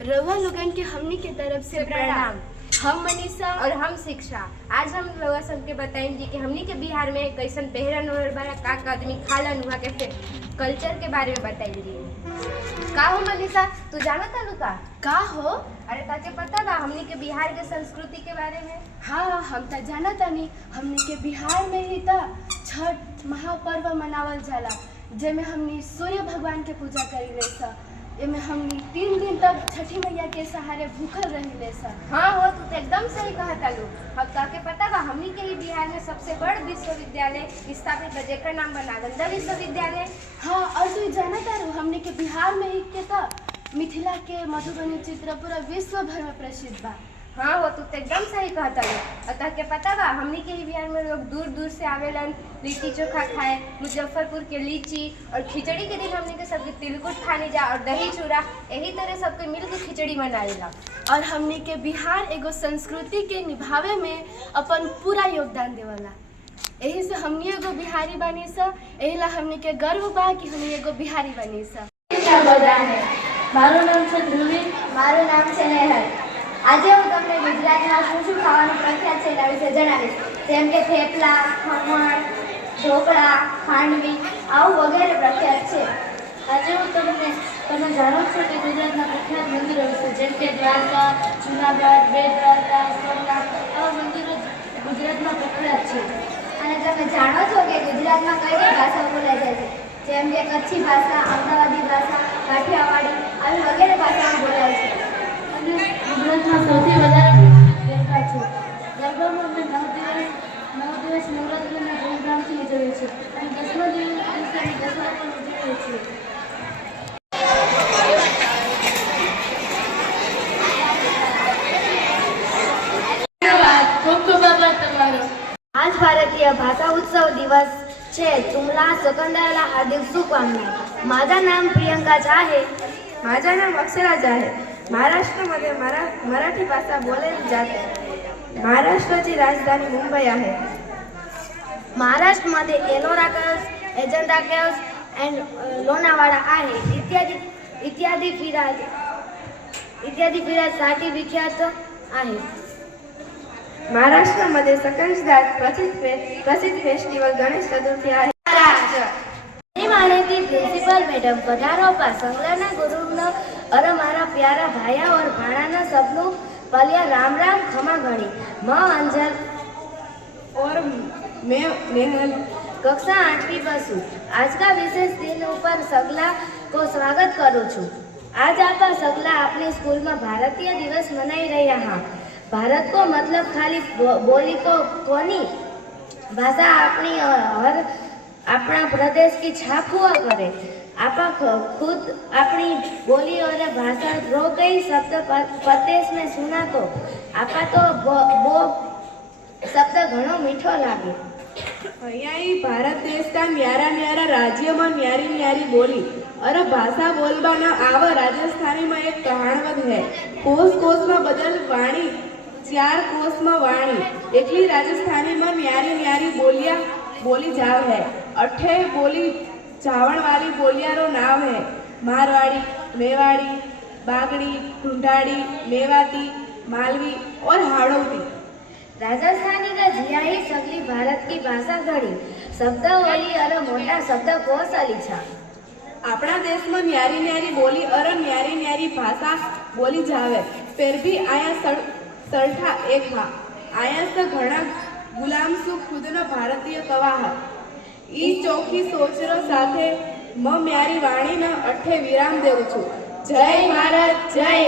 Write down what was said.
रउआ लोगन के हमनी के तरफ से प्रणाम। हम मनीषा और हम शिक्षा। आज हम लोग सबके बताएंगे कि हमनी के बिहार में कैसन पहरन हो बा, का आदमी खालन हुआ के कल्चर के बारे में बताएंगे। का हो मनीषा, तू जाना तालू का हो? अरे ताके पता बा हमनी के बिहार के संस्कृति के बारे में? हाँ, हम त जाना तानी। हमनी के बिहार में ही त छठ महापर्व मनावल जाला, जेमे हमनी सूर्य भगवान के पूजा करीले सा। एमे हमनी 3 दिन तक छठी मैया के सहारे भूखल रहिले सा। हाँ हो, तू तो एकदम सही कहा तालू। अब ताके पता बा हमनी के ही बिहार में सबसे बड़ विश्वविद्यालय स्थापित बा, जेकर नाम बा नालंदा विश्वविद्यालय। हाँ, और तू जाना तारू हमनी के बिहार में ही के त मिथिला के मधुबनी चित्र पूरा विश्व भर में प्रसिद्ध बा। हाँ हो, तू तो एकदम सही कहता है। और ताके पता बा हमनी के ही बिहार में लोग दूर दूर से आवेलन लिट्टी चोखा खाए, मुजफ्फरपुर के लीची और खिचड़ी के दिन हमनी के सबके तिलकुट खाने जा और दही चूड़ा, यही तरह सबके मिल के खिचड़ी मनाएला। और हमनी के बिहार एगो संस्कृति के निभावे में अपन पूरा योगदान देवला। यही से हमनी एगो बिहारी बनी सा। यही ला हमनी के गर्व बा कि हमनी एगो बिहारी बनी सा। મારું નામ છે ધ્રુવી. મારું નામ છે નેહલ. આજે હું તમને ગુજરાતમાં શું શું ખાવાનું પ્રખ્યાત છે એના વિશે જણાવીશ, જેમ કે થેપલા, ખમણ, ઢોકળા, ખાંડવી આવું વગેરે પ્રખ્યાત છે. આજે હું તમે જાણો છો કે ગુજરાતના પ્રખ્યાત મંદિરો વિશે, જેમ કે દ્વારકા, જૂનાગઢ, બેટ દ્વારકા, સોમનાથ આવા મંદિરો ગુજરાતમાં પ્રખ્યાત છે. અને તમે જાણો છો કે ગુજરાતમાં કઈ કઈ ભાષાઓ બોલાઈ જાય છે, જેમ કે કચ્છી ભાષા, અમદાવાદી ભાષા, કાઠિયાવાડી આવી વગેરે ભાષાઓ બોલાય છે. અને ગુજરાતમાં સૌથી વધારે ગરબા છે. ગરબામાં અમે 9 દિવસ નવરાત્રિના ધૂમધામથી ઉજવીએ છીએ અને 10મા દિવસે અમે દસરા પણ ઉજવીએ છીએ. ખૂબ ખૂબ આભાર તમારો. आज भारतीय भाषा उत्सव दिवस छे. तुम्हाला सकंदरला हार्दिक शुभकामना. माझं नाम प्रियंका आहे. माझं नाम अक्षराज आहे. महाराष्ट्रामध्ये मराठी भाषा बोलली जाते. महाराष्ट्राची राजधानी मुंबई आहे. महाराष्ट्रामध्ये Ellora caves, Ajanta caves and Lonavala आहे. इत्यादी फिरासाठी विख्यात आहे. महाराष्ट्रामध्ये सकंजदार प्रसिद्ध फेस्टिवल गणेश चतुर्थी आहे. माने थी प्रिंसिपल मैडम पधारो पा संगलाना गुरुनो और मारा प्यारा भाया और भाणाना सबनु पलिया राम राम खमा गणी. मां अंजल और मैं नेहल कक्षा 8वीं बसु. आज का विशेष दिन ऊपर सगला को स्वागत करूँ छू. आज आप सगला अपनी स्कूल में भारतीय दिवस मनाई रहा हाँ. भारत को मतलब खाली बोली को कोनी भाषा अपनी हर अपना प्रदेश की छाप हुआ करे. आप खुद अपनी बोली और भाषा रो कई शब्द प्रदेश में सुना तो आपा तो वो शब्द घणो मीठो लागे. અહીં ભારત દેશના ન્યારા ન્યારા રાજ્યમાં ન્યારી ન્યારી બોલી और भाषा बोलवाना आव राजस्थानी में एक कहावत है, कोस कोस में बदल वाणी, 4 कोस में वाणी. एकली राजस्थानी में न्यारी न्यारी बोली जाव है. 8 बोली जावण वाली बोलियारो नाम है मारवाड़ी, मेवाड़ी, बागड़ी, ढूंढाड़ी, मेवाती, मालवी और हाड़ौती. राजस्थानी का जिया ही सगली भारत की भाषा घड़ी शब्दावली और मोटा शब्द कौशली छा. अपना देश में न्यारी न्यारी बोली और न्यारी न्यारी भाषा बोली जावे, फिर भी आया सड़ठा एक हा. आया से घना गुलाम सु खुद न भारतीय कवाह. ई चोखी सोचरो साथे म म्यारी वाणी न अठे विराम देव छू. जय भारत, जय.